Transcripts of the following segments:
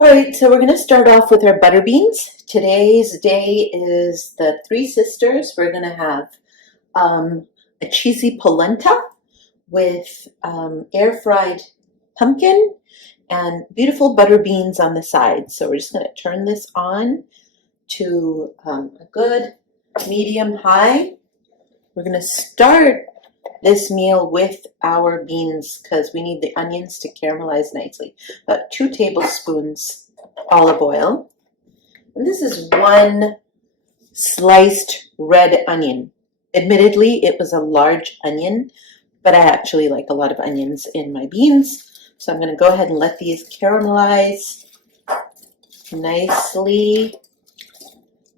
All right, so we're going to start off with our butter beans. Today's day is the Three Sisters. We're going to have a cheesy polenta with air-fried pumpkin and beautiful butter beans on the side. So we're just going to turn this on to a good medium high. We're going to start this meal with our beans because we need the onions to caramelize nicely. About 2 tablespoons olive oil. And this is 1 sliced red onion. Admittedly, it was a large onion, but I actually like a lot of onions in my beans. So I'm going to go ahead and let these caramelize nicely.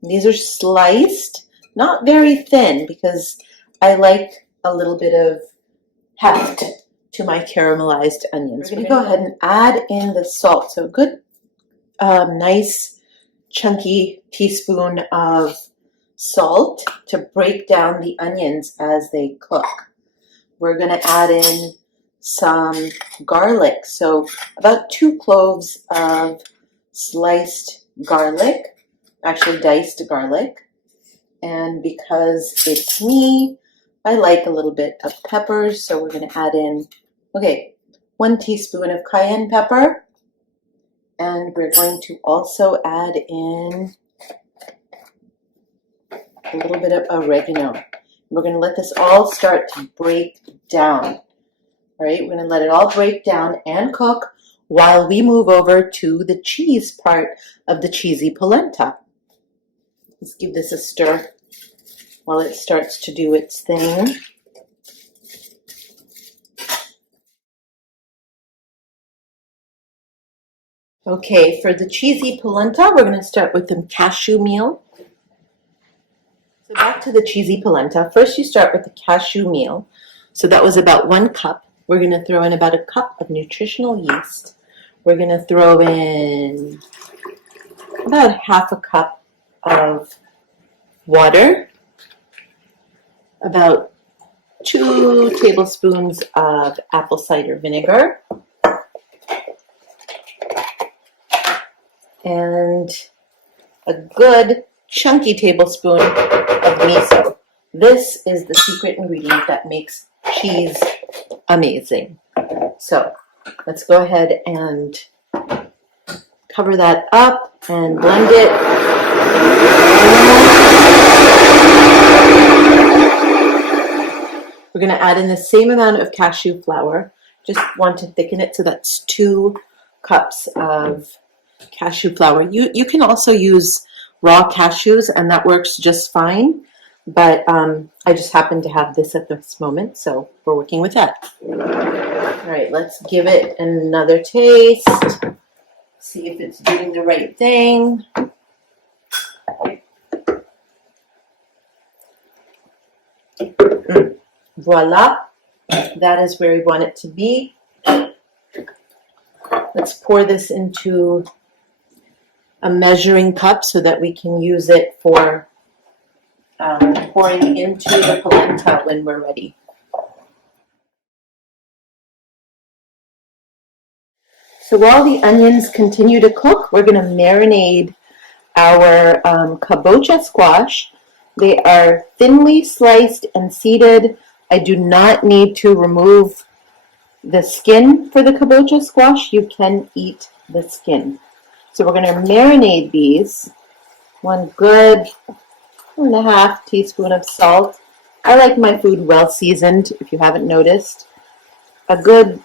These are sliced, not very thin because I like a little bit of heft to my caramelized onions. We're going to go ahead and add in the salt. So a good, nice, chunky teaspoon of salt to break down the onions as they cook. We're going to add in some garlic. So about 2 cloves of sliced garlic, actually diced garlic. And because it's me, I like a little bit of peppers, so we're going to add in, 1 teaspoon of cayenne pepper. And we're going to also add in a little bit of oregano. We're going to let this all start to break down. All right, we're going to let it all break down and cook while we move over to the cheese part of the cheesy polenta. Let's give this a stir while it starts to do its thing. Okay, for the cheesy polenta, we're going to start with the cashew meal. So back to the cheesy polenta. First, you start with the cashew meal. So that was about 1 cup. We're going to throw in about 1 cup of nutritional yeast. We're going to throw in about 1/2 cup of water, about 2 tablespoons of apple cider vinegar, and a good chunky tablespoon of miso. This is the secret ingredient that makes cheese amazing. So let's go ahead and cover that up and blend it. We're going to add in the same amount of cashew flour. Just want to thicken it, so that's 2 cups of cashew flour. You can also use raw cashews, and that works just fine. But I just happen to have this at this moment, so we're working with that. All right, let's give it another taste. See if it's doing the right thing. Voila, that is where we want it to be. Let's pour this into a measuring cup so that we can use it for pouring into the polenta when we're ready. So while the onions continue to cook, we're going to marinate our kabocha squash. They are thinly sliced and seeded. I do not need to remove the skin for the kabocha squash. You can eat the skin. So we're going to marinate these. 1 good 1.5 teaspoon of salt. I like my food well seasoned, if you haven't noticed. A good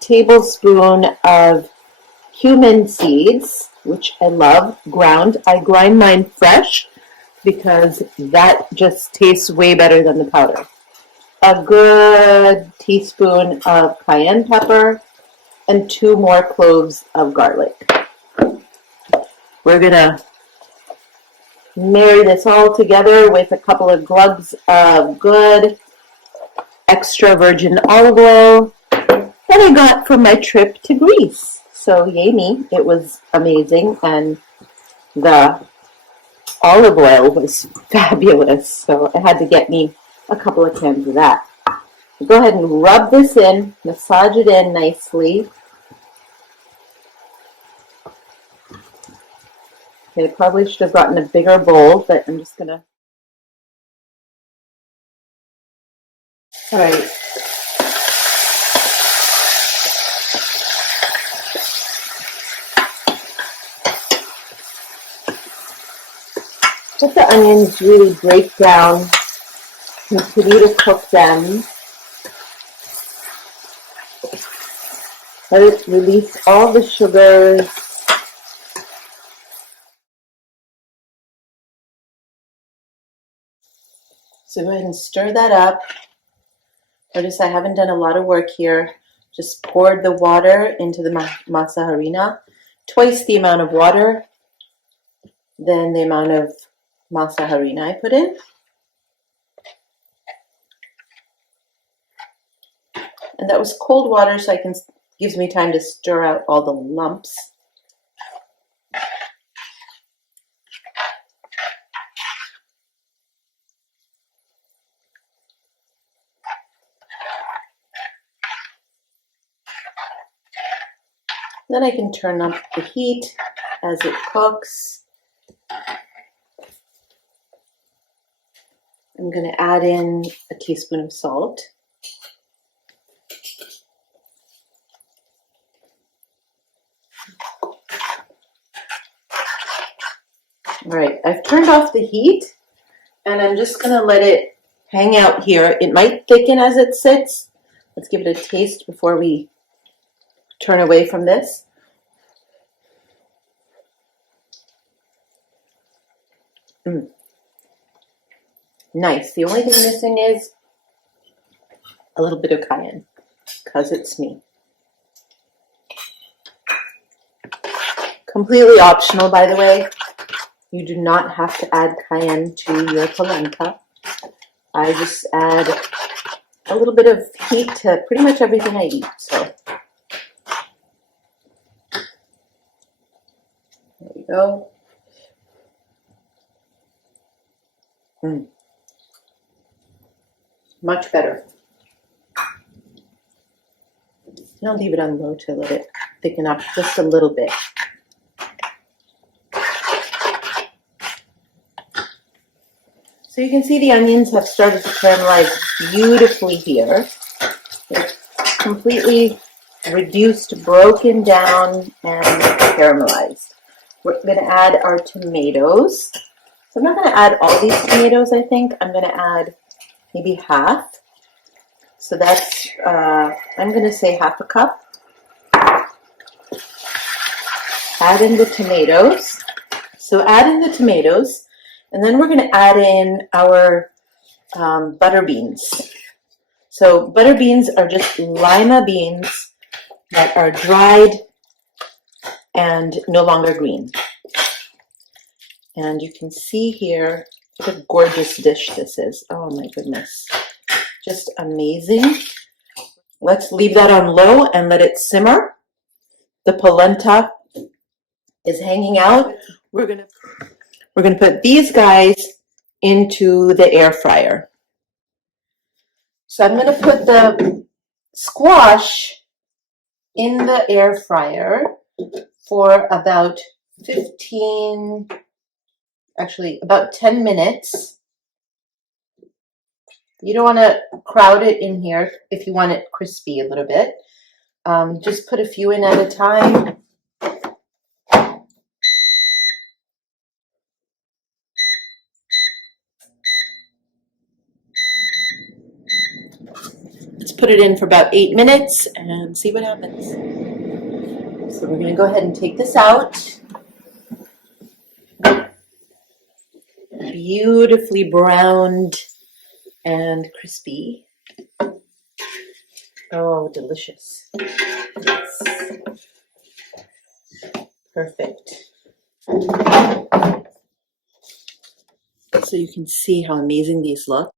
tablespoon of cumin seeds, which I love, ground. I grind mine fresh because that just tastes way better than the powder. A good teaspoon of cayenne pepper and 2 more cloves of garlic. We're going to marry this all together with a couple of glugs of good extra virgin olive oil that I got from my trip to Greece. So yay me, it was amazing, and the olive oil was fabulous, so I had to get me a couple of cans of that. Go ahead and rub this in, massage it in nicely. Okay, probably should have gotten a bigger bowl, but I'm just gonna. All right. Let the onions really break down. Continue to cook them. Let it release all the sugars. So go ahead and stir that up. Notice I haven't done a lot of work here. Just poured the water into the masa harina. Twice the amount of water than the amount of masa harina I put in. And that was cold water, so gives me time to stir out all the lumps. Then I can turn up the heat as it cooks. I'm going to add in a teaspoon of salt. All right, I've turned off the heat, and I'm just going to let it hang out here. It might thicken as it sits. Let's give it a taste before we turn away from this. Nice. The only thing missing is a little bit of cayenne, because it's me. Completely optional, by the way. You do not have to add cayenne to your polenta. I just add a little bit of heat to pretty much everything I eat. So there we go. Much better. I'll leave it on low to let it thicken up just a little bit. So you can see the onions have started to caramelize beautifully here. They're completely reduced, broken down, and caramelized. We're going to add our tomatoes. So I'm not going to add all these tomatoes, I think. I'm going to add maybe half. So that's, I'm going to say half a cup. Add in the tomatoes. So add in the tomatoes, and then we're going to add in our butter beans. So butter beans are just lima beans that are dried and no longer green. And you can see here what a gorgeous dish this is. Oh my goodness. Just amazing. Let's leave that on low and let it simmer. The polenta is hanging out. We're gonna put these guys into the air fryer. So I'm gonna put the squash in the air fryer for about 10 minutes. You don't want to crowd it in here if you want it crispy a little bit. Just put a few in at a time. Let's put it in for about 8 minutes and see what happens. So we're going to go ahead and take this out. Beautifully browned and crispy. Oh, delicious. Yes. Perfect. So you can see how amazing these look.